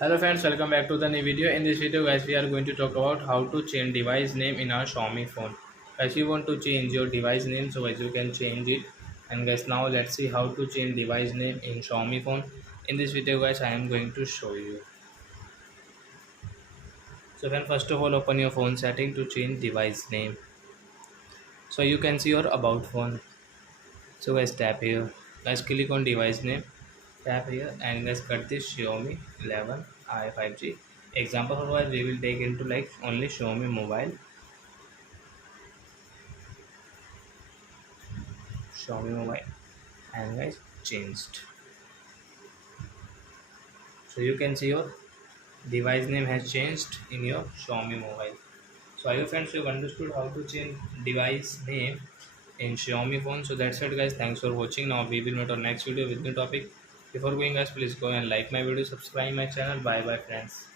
Hello friends, welcome back to the new video. In this video guys, we are going to talk about how to change device name in our Xiaomi phone. Guys, you want to change your device name, so guys you can change it. And guys, now let's see how to change device name in Xiaomi phone. In this video guys, I am going to show you. So then first of all, open your phone setting to change device name. So you can see your about phone. So guys, tap here. Guys, click on device name. Tap here and guys, cut this Xiaomi 11i 5G. Example for why we will take into like only Xiaomi mobile, and guys changed. So you can see your device name has changed in your Xiaomi mobile. So I hope friends you have understood how to change device name in Xiaomi phone. So that's it guys. Thanks for watching. Now we will meet on next video with new topic. Before going guys, please go and like my video, subscribe my channel. Bye bye friends.